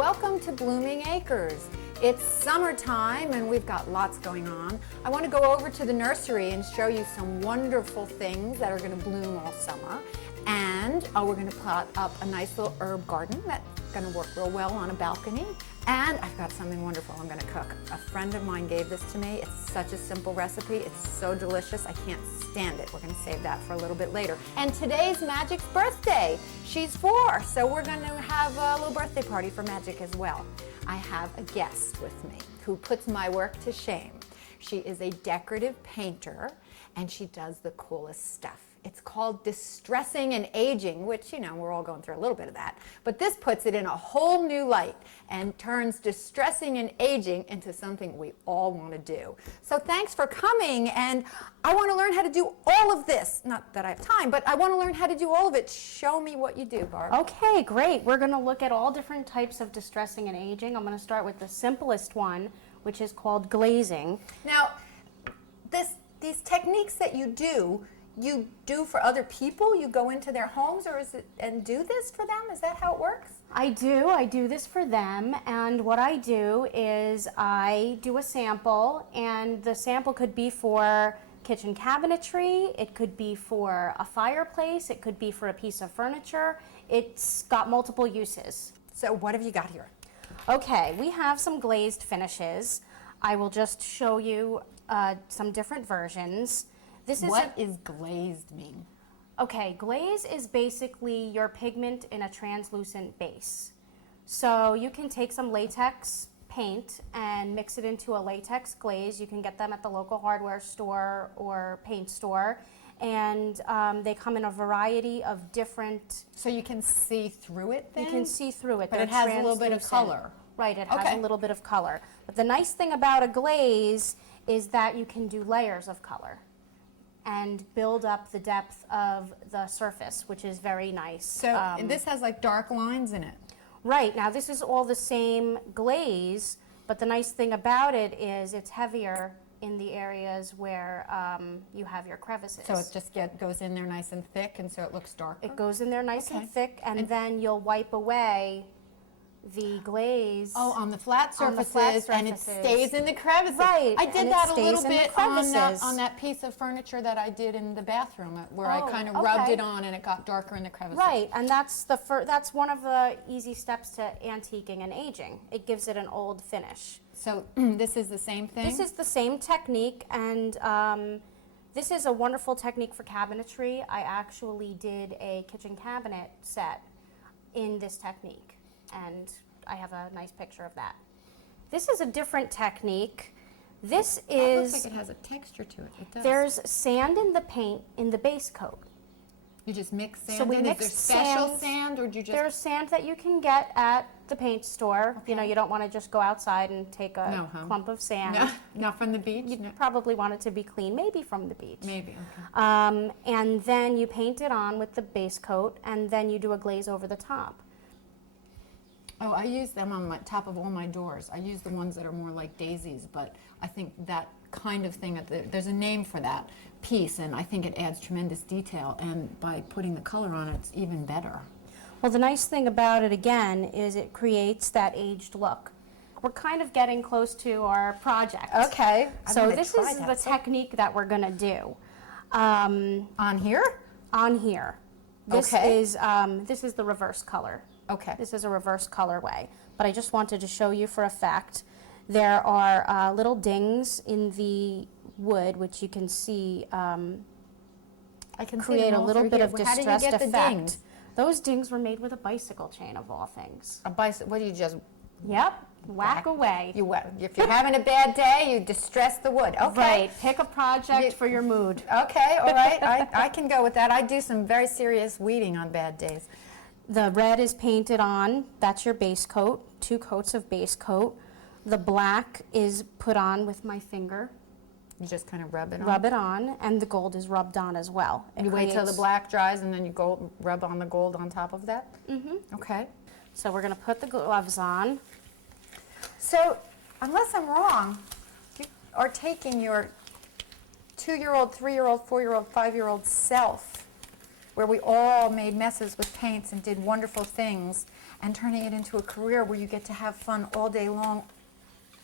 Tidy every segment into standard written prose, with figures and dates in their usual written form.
welcome to Blooming Acres. It's summertime and we've got lots going on. I want to go over to the nursery and show you some wonderful things that are going to bloom all summer. And we're going to put up a nice little herb garden that's going to work real well on a balcony. And I've got something wonderful I'm going to cook. A friend of mine gave this to me. It's such a simple recipe. It's so delicious. I can't stand it. We're going to save that for a little bit later. And today's Magic's birthday. She's 4, so we're going to have a little birthday party for Magic as well. I have a guest with me who puts my work to shame. She is a decorative painter and she does the coolest stuff. It's called distressing and aging, which, you know, we're all going through a little bit of that. But this puts it in a whole new light and turns distressing and aging into something we all want to do. So thanks for coming, and I want to learn how to do all of this. Not that I have time, but I want to learn how to do all of it. Show me what you do, Barb. Okay, great. We're going to look at all different types of distressing and aging. I'm going to start with the simplest one, which is called glazing. Now, these techniques that you do for other people? You go into their homes and do this for them? Is that how it works? I do this for them, and what I do is I do a sample, and the sample could be for kitchen cabinetry, it could be for a fireplace, it could be for a piece of furniture. It's got multiple uses. So what have you got here? Okay, we have some glazed finishes. I will just show you some different versions. What does glazed mean? Okay, glaze is basically your pigment in a translucent base. So you can take some latex paint and mix it into a latex glaze. You can get them at the local hardware store or paint store. And they come in a variety of different... So you can see through it then? You can see through it. But it has a little bit of color. Right, it has a little bit of color. But the nice thing about a glaze is that you can do layers of color and build up the depth of the surface, which is very nice. So and this has like dark lines in it. Right, now this is all the same glaze, but the nice thing about it is it's heavier in the areas where you have your crevices. So it just goes in there nice and thick, and so it looks darker? It goes in there nice and thick, and then you'll wipe away the glaze. Oh, on the flat surfaces, and it stays in the crevices. Right. I did that a little bit on that piece of furniture that I did in the bathroom, where I kind of rubbed it on and it got darker in the crevices. Right, and that's one of the easy steps to antiquing and aging. It gives it an old finish. So this is the same thing? This is the same technique, and this is a wonderful technique for cabinetry. I actually did a kitchen cabinet set in this technique, and I have a nice picture of that. This is a different technique. This is... It looks like it has a texture to it. It does. There's sand in the paint in the base coat. You just mix sand so we in? Mix Is there special sand, or do you just... There's sand that you can get at the paint store. You know, you don't want to just go outside and take a clump of sand. No, not from the beach? You probably want it to be clean, maybe from the beach. Maybe, okay. And then you paint it on with the base coat, and then you do a glaze over the top. Oh, I use them on my top of all my doors. I use the ones that are more like daisies, but I think that kind of thing, there's a name for that piece, and I think it adds tremendous detail, and by putting the color on it, it's even better. Well, the nice thing about it, again, is it creates that aged look. We're kind of getting close to our project. Okay. So this is the technique that we're going to do. On here? On here. This is the reverse color. Okay. This is a reverse colorway, but I just wanted to show you for a fact. There are little dings in the wood, which you can see create a little bit of distressed effect. Those dings were made with a bicycle chain, of all things. A bicycle? What do you just... Yep, whack away. If you're having a bad day, you distress the wood. Okay. Right, pick a project for your mood. Okay, all right, I can go with that. I do some very serious weeding on bad days. The red is painted on, that's your base coat, 2 coats of base coat. The black is put on with my finger. You just kind of rub it on? Rub it on, and the gold is rubbed on as well. You wait till the black dries, and then you rub on the gold on top of that? Mm-hmm. Okay. So we're going to put the gloves on. So, unless I'm wrong, you are taking your 2-year-old, 3-year-old, 4-year-old, 5-year-old self, where we all made messes with paints and did wonderful things, and turning it into a career where you get to have fun all day long,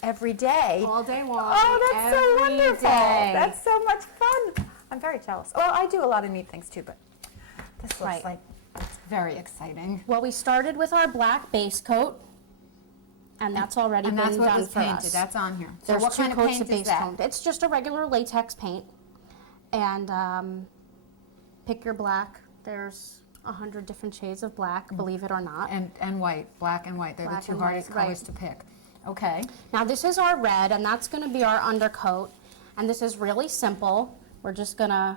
every day. All day long. Oh, that's so every wonderful. day. That's so much fun. I'm very jealous. Well, I do a lot of neat things too, but this looks Right. like it's very exciting. Well, we started with our black base coat, and that's already And been that's what done was for painted. us. That's on here. So There's what two kind of coats paint of is base that? coat. It's just a regular latex paint, and pick your black. There's 100 different shades of black, believe it or not. And white, black and white. They're Black the two and white, hardest colors right. to pick. Okay. Now this is our red, and that's going to be our undercoat, and this is really simple. We're just going to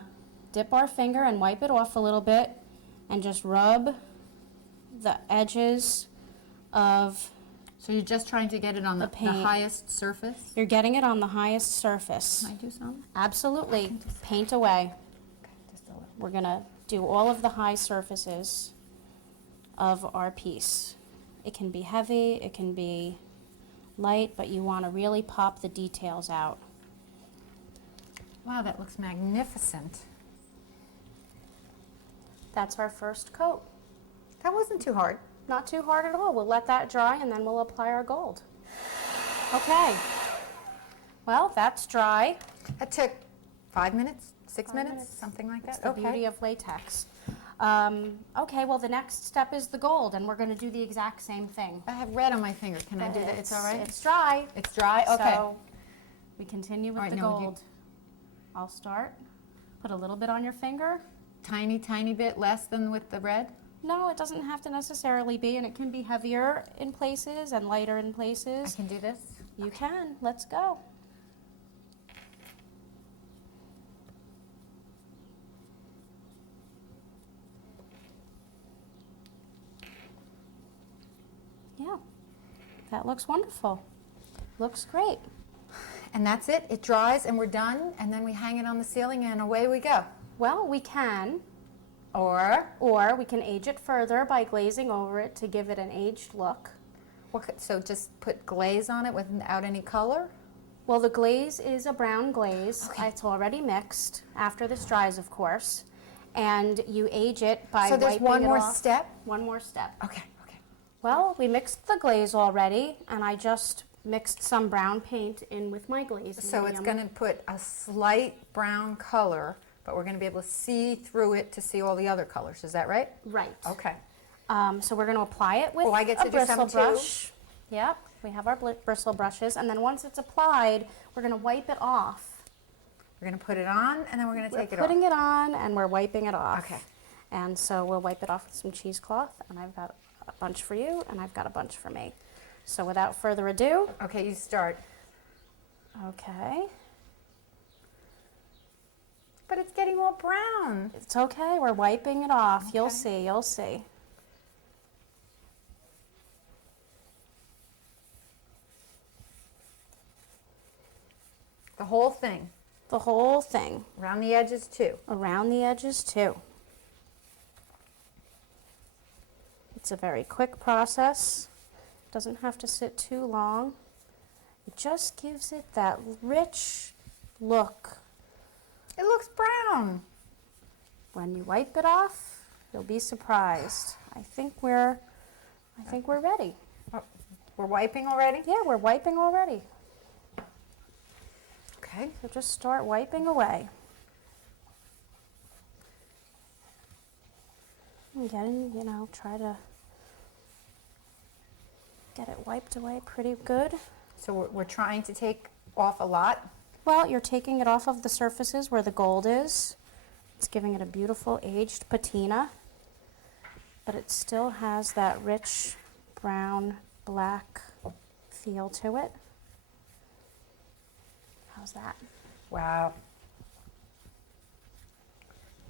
dip our finger and wipe it off a little bit, and just rub the edges of. So you're just trying to get it on the paint. highest surface? You're getting it on the highest surface. Can I do some? Absolutely. Paint away. Okay, just a little. We're going to do all of the high surfaces of our piece. It can be heavy, it can be light, but you want to really pop the details out. Wow, that looks magnificent. That's our first coat. That wasn't too hard. Not too hard at all. We'll let that dry and then we'll apply our gold. Okay. Well, that's dry. That took 5 minutes, 6 5 minutes, minutes. something like That's that. the beauty of latex. Okay, well, the next step is the gold, and we're going to do the exact same thing. I have red on my finger. Can I do that? It's all right? It's dry. It's dry? Okay. So we continue with All right, the now would you- gold. I'll start. Put a little bit on your finger. Tiny, tiny bit less than with the red? No, it doesn't have to necessarily be, and it can be heavier in places and lighter in I places. can do this? You can. Let's go. Yeah, that looks wonderful. Looks great. And that's it. It dries and we're done. And then we hang it on the ceiling and away we go. Well, we can, Or, or we can age it further by glazing over it to give it an aged look. so just put glaze on it without any color? Well, the glaze is a brown glaze. Okay. It's already mixed, after this dries, of course. And you age it by So there's wiping one it more off. step? One more step. Okay, okay. Well, we mixed the glaze already, and I just mixed some brown paint in with my glaze. So it's medium. going to put a slight brown color, but we're going to be able to see through it to see all the other colors. Is that right? Right. Okay. So we're going to apply it with Oh, I get to a do some bristle too? brush. Yep, we have our bristle brushes, and then once it's applied, we're going to wipe it off. We're going to put it on and then we're going to take We're it off. putting it on, and we're wiping it off. Okay. And so we'll wipe it off with some cheesecloth, and I've got a bunch for you, and I've got a bunch for me. So without further ado, Okay, you start. okay, But it's getting all brown. it's okay, we're wiping it off. You'll Okay. see, you'll see. The whole thing. The whole thing, Around the edges too. around the edges too. It's a very quick process. Doesn't have to sit too long. It just gives it that rich look. It looks brown. When you wipe it off, you'll be surprised. I think we're ready. We're wiping already? Yeah, we're wiping already. Okay. So just start wiping away. And getting, try to get it wiped away pretty good. So we're trying to take off a lot. Well, you're taking it off of the surfaces where the gold is. It's giving it a beautiful aged patina, but it still has that rich brown, black feel to it. How's that? Wow.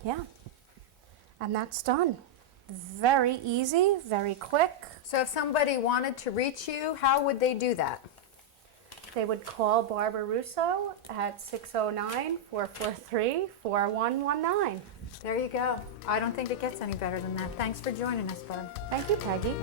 Yeah. And that's done. Very easy, very quick. So if somebody wanted to reach you, how would they do that? They would call Barbara Russo at 609-443-4119. There you go. I don't think it gets any better than that. Thanks for joining us, Barb. Thank you, Peggy.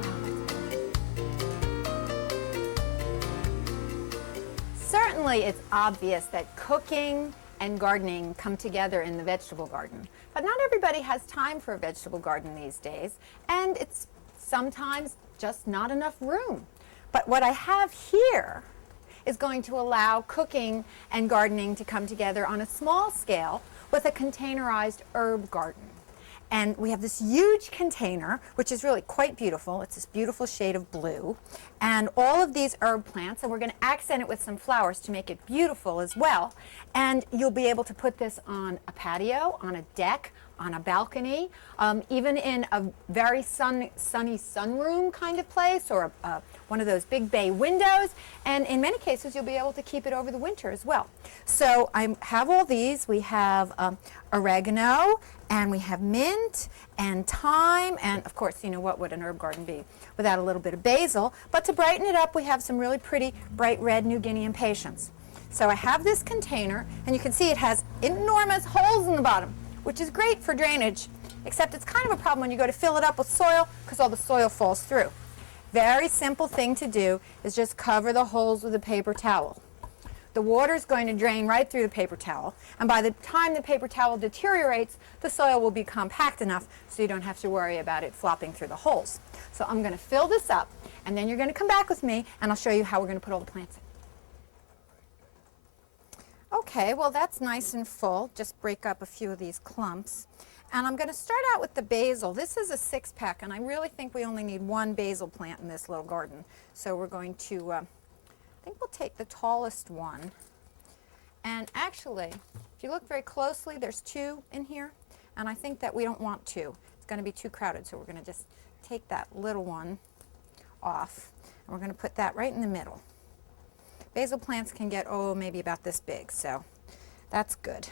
Certainly it's obvious that cooking and gardening come together in the vegetable garden. But not everybody has time for a vegetable garden these days, and it's sometimes just not enough room. But what I have here is going to allow cooking and gardening to come together on a small scale with a containerized herb garden. And we have this huge container, which is really quite beautiful. It's this beautiful shade of blue. And all of these herb plants, and we're going to accent it with some flowers to make it beautiful as well. And you'll be able to put this on a patio, on a deck, on a balcony, even in a very sunny sunroom kind of place, or one of those big bay windows. And in many cases, you'll be able to keep it over the winter as well. So I have all these. We have oregano, and we have mint and thyme, and of course, you know, what would an herb garden be without a little bit of basil? But to brighten it up, we have some really pretty bright red New Guinea impatiens. So I have this container, and you can see it has enormous holes in the bottom, which is great for drainage, except it's kind of a problem when you go to fill it up with soil because all the soil falls through. Very simple thing to do is just cover the holes with a paper towel. The water is going to drain right through the paper towel, and by the time the paper towel deteriorates, the soil will be compact enough so you don't have to worry about it flopping through the holes. So I'm going to fill this up, and then you're going to come back with me, and I'll show you how we're going to put all the plants in. Okay, well that's nice and full. Just break up a few of these clumps. And I'm going to start out with the basil. This is a 6-pack, and I really think we only need one basil plant in this little garden. So we're going to I think we'll take the tallest one. And actually, if you look very closely, there's 2 in here, and I think that we don't want 2. It's going to be too crowded, so we're going to just take that little one off, and we're going to put that right in the middle. Basil plants can get, maybe about this big, so that's good.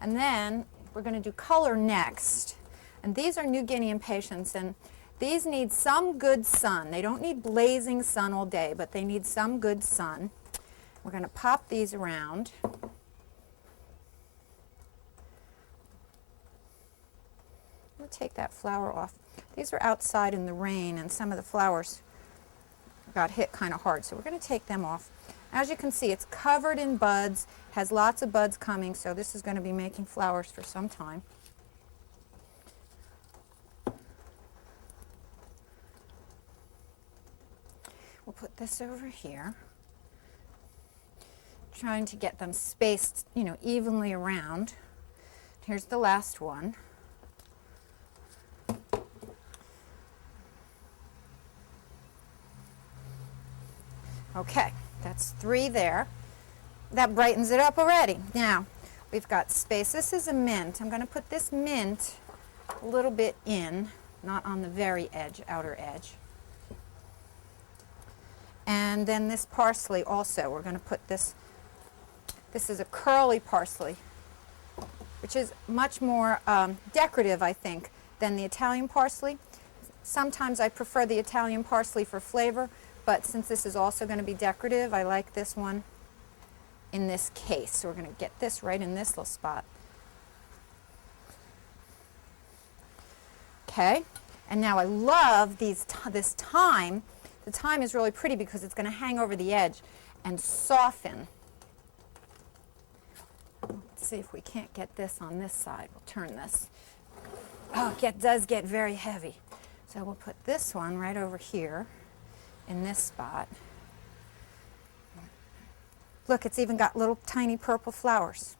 And then we're going to do color next, and these are New Guinea impatiens, and these need some good sun. They don't need blazing sun all day, but they need some good sun. We're going to pop these around. We'll take that flower off. These were outside in the rain, and some of the flowers got hit kind of hard, so we're going to take them off. As you can see, it's covered in buds, has lots of buds coming, so this is going to be making flowers for some time. We'll put this over here, trying to get them spaced, you know, evenly around. Here's the last one. Okay, that's 3 there. That brightens it up already. Now, we've got space. This is a mint. I'm going to put this mint a little bit in, not on the very edge, outer edge. And then this parsley also, we're going to put this is a curly parsley, which is much more decorative, I think, than the Italian parsley. Sometimes I prefer the Italian parsley for flavor, but since this is also going to be decorative, I like this one in this case. So we're going to get this right in this little spot. Okay, and now I love this thyme. The thyme is really pretty because it's going to hang over the edge and soften. Let's see if we can't get this on this side. We'll turn this. Oh, it does get very heavy. So we'll put this one right over here in this spot. Look, it's even got little tiny purple flowers.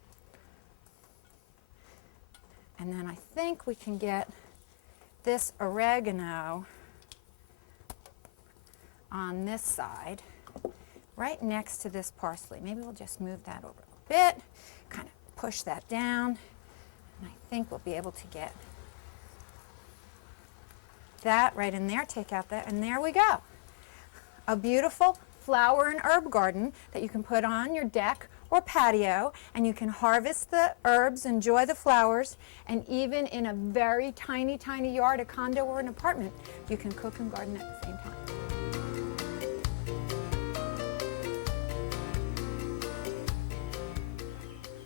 And then I think we can get this oregano on this side, right next to this parsley. Maybe we'll just move that over a bit, kind of push that down, and I think we'll be able to get that right in there, take out that, and there we go. A beautiful flower and herb garden that you can put on your deck or patio, and you can harvest the herbs, enjoy the flowers, and even in a very tiny, tiny yard, a condo or an apartment, you can cook and garden at the same time.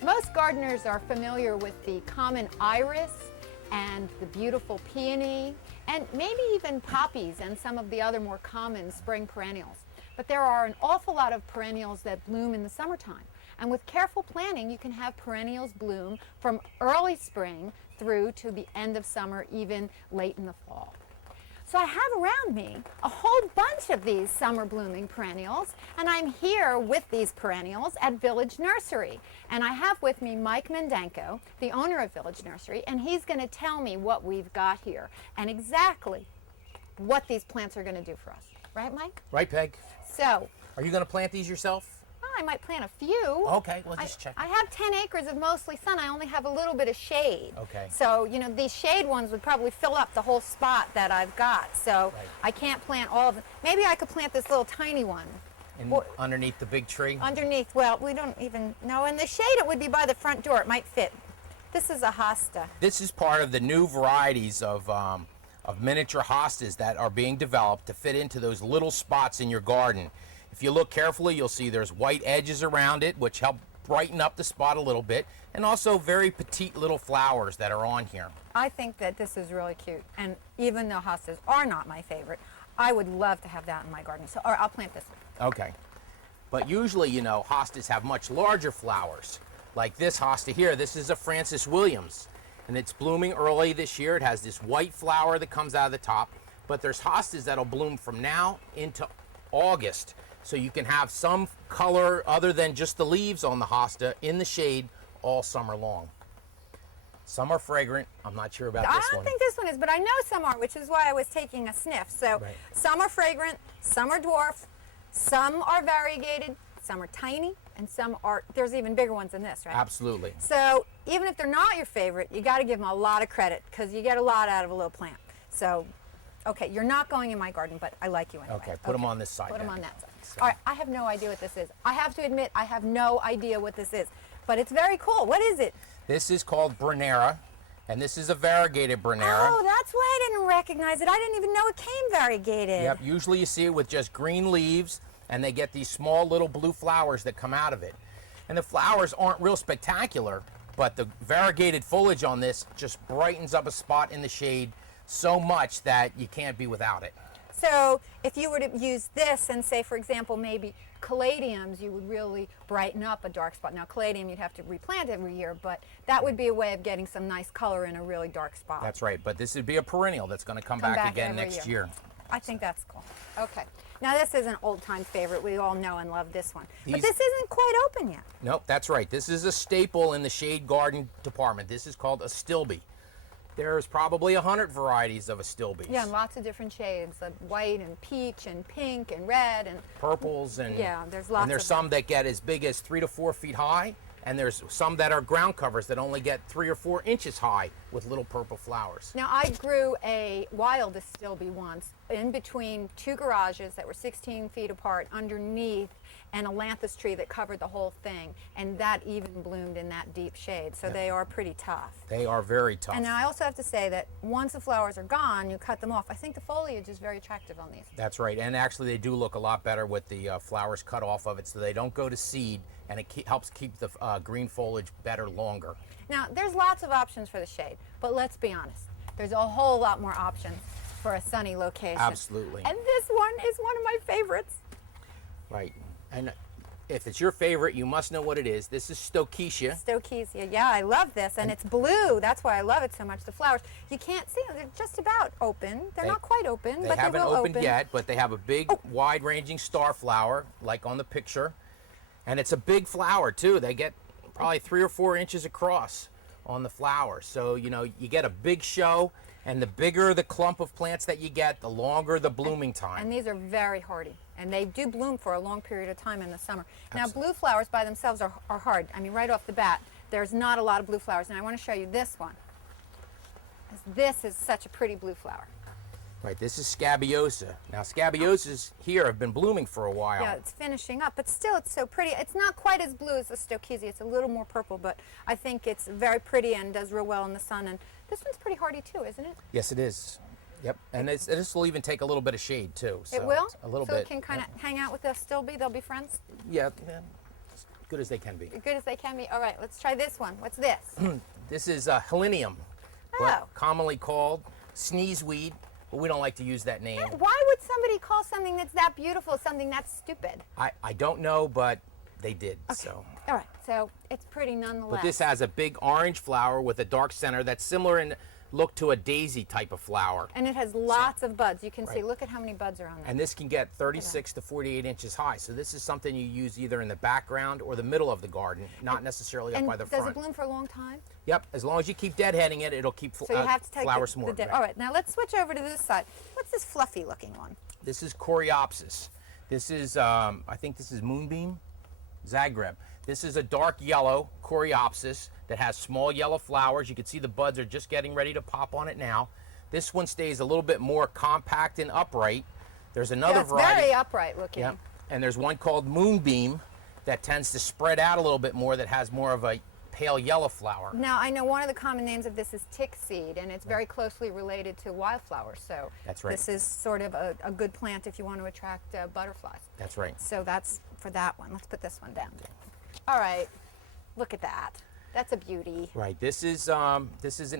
Most gardeners are familiar with the common iris and the beautiful peony, and maybe even poppies and some of the other more common spring perennials. But there are an awful lot of perennials that bloom in the summertime. And with careful planning, you can have perennials bloom from early spring through to the end of summer, even late in the fall. So I have around me a whole bunch of these summer blooming perennials, and I'm here with these perennials at Village Nursery. And I have with me Mike Mendenko, the owner of Village Nursery, and he's going to tell me what we've got here and exactly what these plants are going to do for us. Right, Mike? Right, Peg. So, Are you going to plant these yourself? I might plant a few. Okay, well, just check. I have 10 acres of mostly sun. I only have a little bit of shade. Okay. So, you know, these shade ones would probably fill up the whole spot that I've got. So Right. I can't plant all of them. Maybe I could plant this little tiny one. And underneath the big tree? Underneath, well, we don't even know. In the shade, it would be by the front door. It might fit. This is a hosta. This is part of the new varieties of miniature hostas that are being developed to fit into those little spots in your garden. If you look carefully, you'll see there's white edges around it, which help brighten up the spot a little bit, and also very petite little flowers that are on here. I think that this is really cute. And even though hostas are not my favorite, I would love to have that in my garden. So I'll plant this one. Okay. But usually, you know, hostas have much larger flowers. Like this hosta here, this is a Francis Williams, and it's blooming early this year. It has this white flower that comes out of the top, but there's hostas that'll bloom from now into August. So you can have some color other than just the leaves on the hosta in the shade all summer long. Some are fragrant. I'm not sure about this I one. don't think this one is, but I know some are, which is why I was taking a sniff. So Right. some are fragrant, some are dwarf, some are variegated, some are tiny, and some are, there's even bigger ones than this, right? Absolutely. So even if they're not your favorite, you got to give them a lot of credit because you get a lot out of a little plant. So, okay, you're not going in my garden, but I like you anyway. Okay, put them on this side Put them then. on that side. All right, I have no idea what this is. I have to admit, I have no idea what this is, but it's very cool. What is it? This is called Brunera, and this is a variegated Brunera. Oh, that's why I didn't recognize it. I didn't even know it came variegated. Yep, usually you see it with just green leaves, and they get these small little blue flowers that come out of it. And the flowers aren't real spectacular, but the variegated foliage on this just brightens up a spot in the shade so much that you can't be without it. So if you were to use this and say, for example, maybe caladiums, you would really brighten up a dark spot. Now, caladium you'd have to replant every year, but that would be a way of getting some nice color in a really dark spot. That's right, but this would be a perennial that's going to come back again every next year. I think that's cool. Okay. Now, this is an old-time favorite. We all know and love this one. But These- this isn't quite open yet. Nope, that's right. This is a staple in the shade garden department. This is called a stilby. There's probably 100 varieties of astilbes. Yeah, and lots of different shades, like white and peach and pink and red and Purples and yeah, there's lots and there's of them. some that get as big as 3 to 4 feet high, and there's some that are ground covers that only get 3 or 4 inches high with little purple flowers. Now, I grew a wild astilbe once in between two garages that were 16 feet apart underneath an ailanthus tree that covered the whole thing, and that even bloomed in that deep shade, so they are pretty tough. They are very tough. And now I also have to say that once the flowers are gone, you cut them off. I think the foliage is very attractive on these. That's right, and actually they do look a lot better with the flowers cut off of it, so they don't go to seed, and it helps keep the green foliage better longer. Now, there's lots of options for the shade, but let's be honest, there's a whole lot more options for a sunny location. Absolutely. And this one is one of my favorites. Right, and if it's your favorite, you must know what it is. This is Stokecia. Stokecia, yeah, I love this, and it's blue. That's why I love it so much. The flowers, you can't see them. They're just about open. They're not quite open, They but haven't they will opened open. yet, but they have a big, wide-ranging star flower, like on the picture. And it's a big flower, too. They get probably 3 or 4 inches across on the flower. So, you know, you get a big show, and the bigger the clump of plants that you get, the longer the blooming time. And these are very hardy, and they do bloom for a long period of time in the summer. Now, blue flowers by themselves are hard. I mean, right off the bat, there's not a lot of blue flowers. And I want to show you this one. This is such a pretty blue flower. Right, this is Scabiosa. Now, Scabiosas here have been blooming for a while. Yeah, it's finishing up, but still it's so pretty. It's not quite as blue as the Stokecia. It's a little more purple, but I think it's very pretty and does real well in the sun. And this one's pretty hardy too, isn't it? Yes, it is. Yep, and this will even take a little bit of shade too. So It will? a little so bit. it can kind of hang out with the Astilbe. They'll be friends? Yeah, as good as they can be. As good as they can be. All right, let's try this one. What's this? This is Helenium, Oh. commonly called sneezeweed, but we don't like to use that name. Why would somebody call something that's that beautiful something that's stupid? I don't know, but They did. Okay. So. All right, so it's pretty nonetheless. But this has a big orange flower with a dark center that's similar in look to a daisy type of flower. And it has lots of buds. You can see, Right. look at how many buds are on there. And this can get 36 to 48 inches high. So this is something you use either in the background or the middle of the garden, not necessarily up by the does front. it bloom for a long time? Yep, as long as you keep deadheading it, it'll keep So you have to take flowers the more. dead. Right. All right, now let's switch over to this side. What's this fluffy looking one? This is Coreopsis. This is, I think this is Moonbeam, Zagreb. This is a dark yellow Coreopsis that has small yellow flowers. You can see the buds are just getting ready to pop on it now. This one stays a little bit more compact and upright. There's another It's variety. very upright looking. Yep. And there's one called Moonbeam that tends to spread out a little bit more, that has more of a pale yellow flower. Now, I know one of the common names of this is tick seed, and it's very closely related to wildflowers. So That's right. this is sort of a good plant if you want to attract butterflies. That's right. So that's for that one. Let's put this one down. All right, look at that. That's a beauty. Right. This is an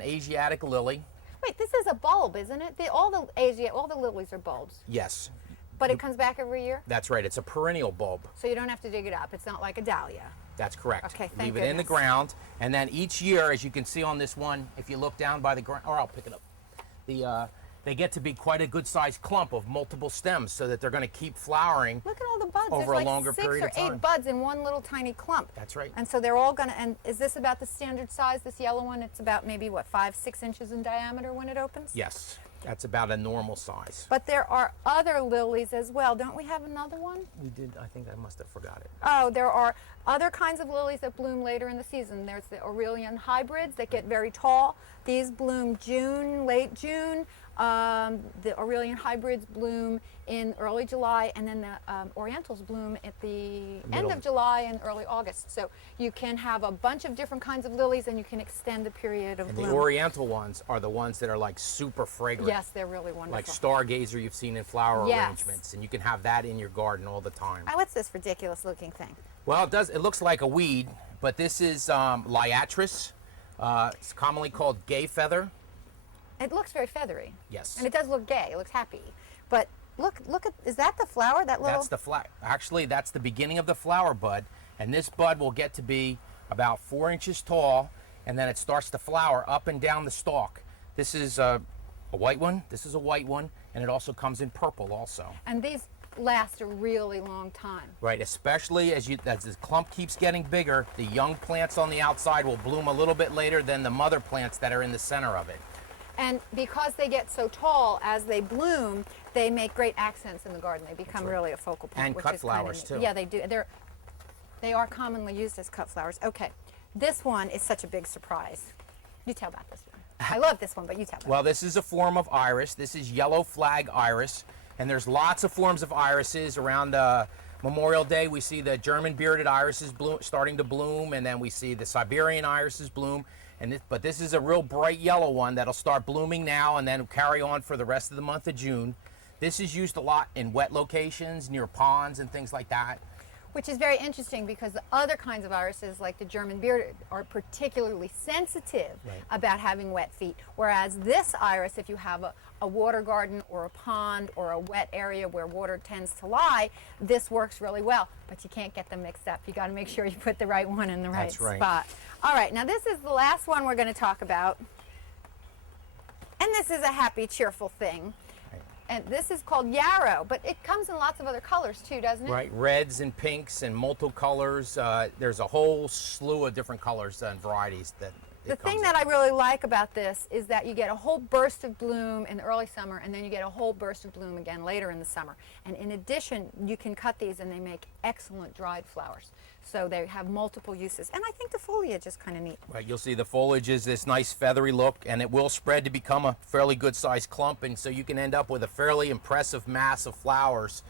Asiatic lily. Wait, this is a bulb, isn't it? All the lilies are bulbs, Yes, but it comes back every year, that's right. It's a perennial bulb. so you don't have to dig it up. It's not like a dahlia. That's correct. Okay, thank Leave it in the goodness. ground, and then each year, as you can see on this one, if you look down by the ground, or I'll pick it up, they get to be quite a good-sized clump of multiple stems, so that they're going to keep flowering. Look at all the buds. Over There's a like longer 6 period or of time. 8 buds in one little tiny clump. That's right. And so they're all gonna. And is this about the standard size? This yellow one, it's about maybe what 5-6 inches in diameter when it opens. Yes, that's about a normal size. But there are other lilies as well. Don't we have another one? We did. I think I must have forgot it. Oh, there are other kinds of lilies that bloom later in the season. There's the Aurelian hybrids that get very tall. These bloom June, late June. The Aurelian hybrids bloom in early July, and then the Orientals bloom at the end of July and early August. So you can have a bunch of different kinds of lilies, and you can extend the period of And bloom. the Oriental ones are the ones that are like super fragrant. Yes, they're really wonderful. Like stargazer you've seen in flower Yes. arrangements, and you can have that in your garden all the time. What's this ridiculous looking thing? Well, it looks like a weed, but this is Liatris. It's commonly called gay feather. It looks very feathery. Yes. And it does look gay. It looks happy. But look at, is that the flower? That little? That's the flower. Actually, that's the beginning of the flower bud, and this bud will get to be about 4 inches tall, and then it starts to flower up and down the stalk. This is a white one. This is a white one, and it also comes in purple also. And these last a really long time. Right, especially as the clump keeps getting bigger, the young plants on the outside will bloom a little bit later than the mother plants that are in the center of it. And because they get so tall as they bloom, they make great accents in the garden. They become right. really a focal point. And which cut is kinda flowers, neat. too. Yeah, they do. They are commonly used as cut flowers. Okay, this one is such a big surprise. You tell about this one. I love this one, but you tell about Well, this is a form of iris. This is yellow flag iris, and there's lots of forms of irises. Around Memorial Day, we see the German bearded irises starting to bloom, and then we see the Siberian irises bloom. But this is a real bright yellow one that'll start blooming now and then carry on for the rest of the month of June. This is used a lot in wet locations, near ponds and things like that. Which is very interesting because the other kinds of irises, like the German bearded, are particularly sensitive about having wet feet. Whereas this iris, if you have a water garden or a pond or a wet area where water tends to lie, this works really well. But you can't get them mixed up. You got to make sure you put the right one in the right That's right. spot. All right, now this is the last one we're going to talk about. And this is a happy, cheerful thing. And this is called yarrow, but it comes in lots of other colors too, doesn't it? Right, reds and pinks and multicolors. There's a whole slew of different colors and varieties that The thing that I really like about this is that you get a whole burst of bloom in the early summer, and then you get a whole burst of bloom again later in the summer. And in addition, you can cut these and they make excellent dried flowers. So they have multiple uses. And I think the foliage is kind of neat. Right, you'll see the foliage is this nice feathery look, and it will spread to become a fairly good sized clump, and so you can end up with a fairly impressive mass of flowers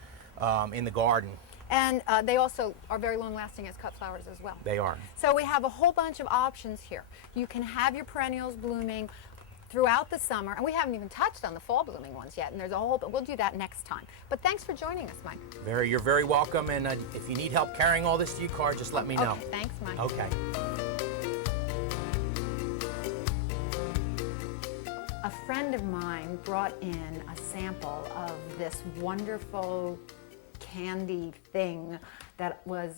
in the garden. And they also are very long lasting as cut flowers as well. They are. So we have a whole bunch of options here. You can have your perennials blooming throughout the summer, and we haven't even touched on the fall blooming ones yet, and there's a whole, but we'll do that next time. But thanks for joining us, Mike. You're very welcome, and if you need help carrying all this to your car, just let me know. Okay, thanks, Mike. Okay. A friend of mine brought in a sample of this wonderful candy thing that was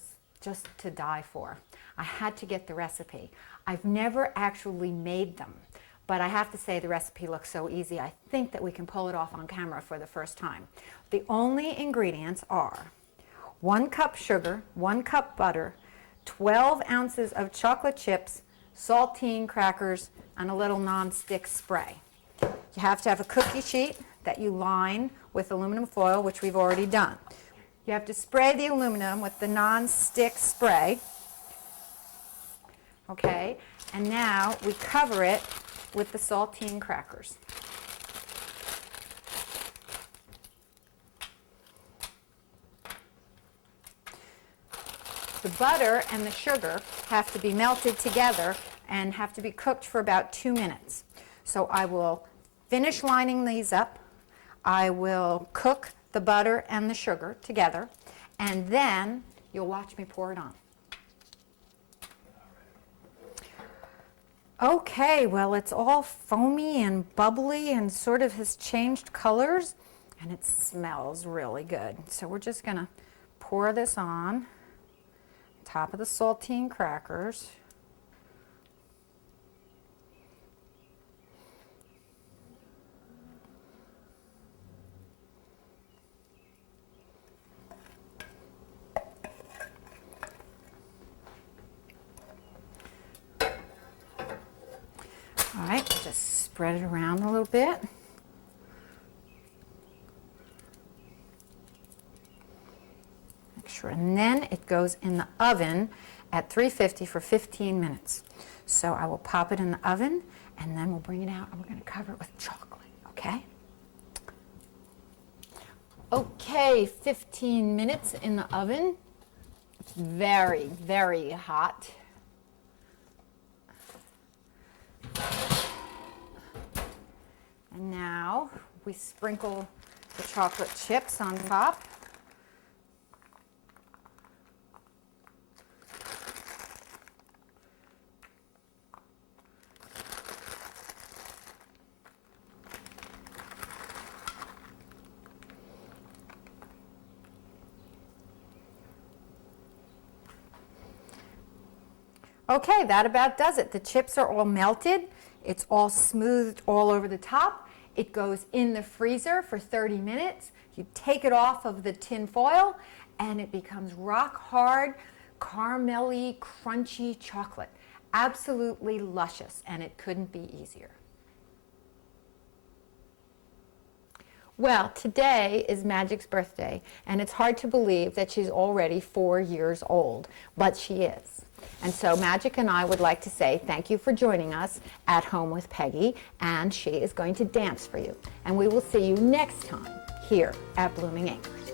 just to die for. I had to get the recipe. I've never actually made them, but I have to say the recipe looks so easy. I think that we can pull it off on camera for the first time. The only ingredients are 1 cup sugar, 1 cup butter, 12 ounces of chocolate chips, saltine crackers, and a little non-stick spray. You have to have a cookie sheet that you line with aluminum foil, which we've already done. You have to spray the aluminum with the non-stick spray. Okay, and now we cover it with the saltine crackers. The butter and the sugar have to be melted together and have to be cooked for about 2 minutes. So I will finish lining these up. I will cook the butter and the sugar together, and then you'll watch me pour it on. Okay, well, it's all foamy and bubbly and sort of has changed colors, and it smells really good. So we're just going to pour this on top of the saltine crackers. All right, just spread it around a little bit. Make sure, and then it goes in the oven at 350 for 15 minutes. So I will pop it in the oven, and then we'll bring it out, and we're going to cover it with chocolate, okay? Okay, 15 minutes in the oven. It's very, very hot. And now we sprinkle the chocolate chips on top. Okay, that about does it. The chips are all melted. It's all smoothed all over the top. It goes in the freezer for 30 minutes. You take it off of the tin foil, and it becomes rock hard, caramelly, crunchy chocolate. Absolutely luscious, and it couldn't be easier. Well, today is Magic's birthday, and it's hard to believe that she's already 4 years old, but she is. And so Magic and I would like to say thank you for joining us at Home with Peggy, and she is going to dance for you. And we will see you next time here at Blooming Acres.